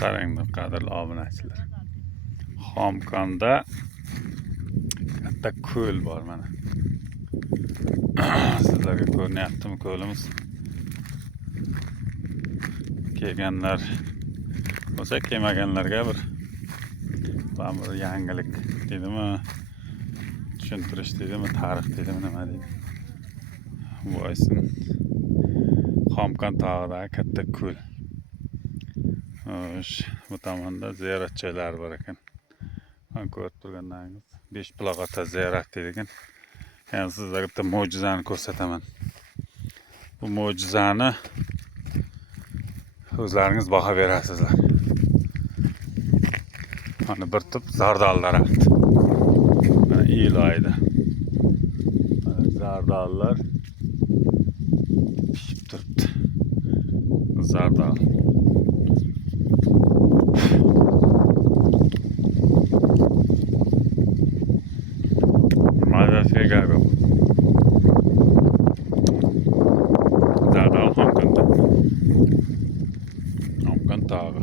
Qaranglar, qadrli obunachilar. Xomkonda katta ko'l bor mana. Sizlarga ko'rinyaptimi ko'limiz? Kelganlar bo'lsa, kelmaganlarga bir yangilik deydimi, tushuntirish deydimi, tarix deydimi, nima deydi. Bu aysin Xomkon tog'idagi katta ko'l. Bu tomonda ziyorat joylari bor ekan. Ben ko'rib turganlaringiz Beshbuloq ziyorat deydigan. Yani sizlarga bitta mo'jizani ko'rsataman. Bu mo'jizani o'zlaringiz baho berasizlar. Mana bir tup zardal daraxti. Mana iyul oyida. Zardallar pishib turibdi. Zardal. Maalesef galiba. Zardal Xomkonda. Xomkon tog'i.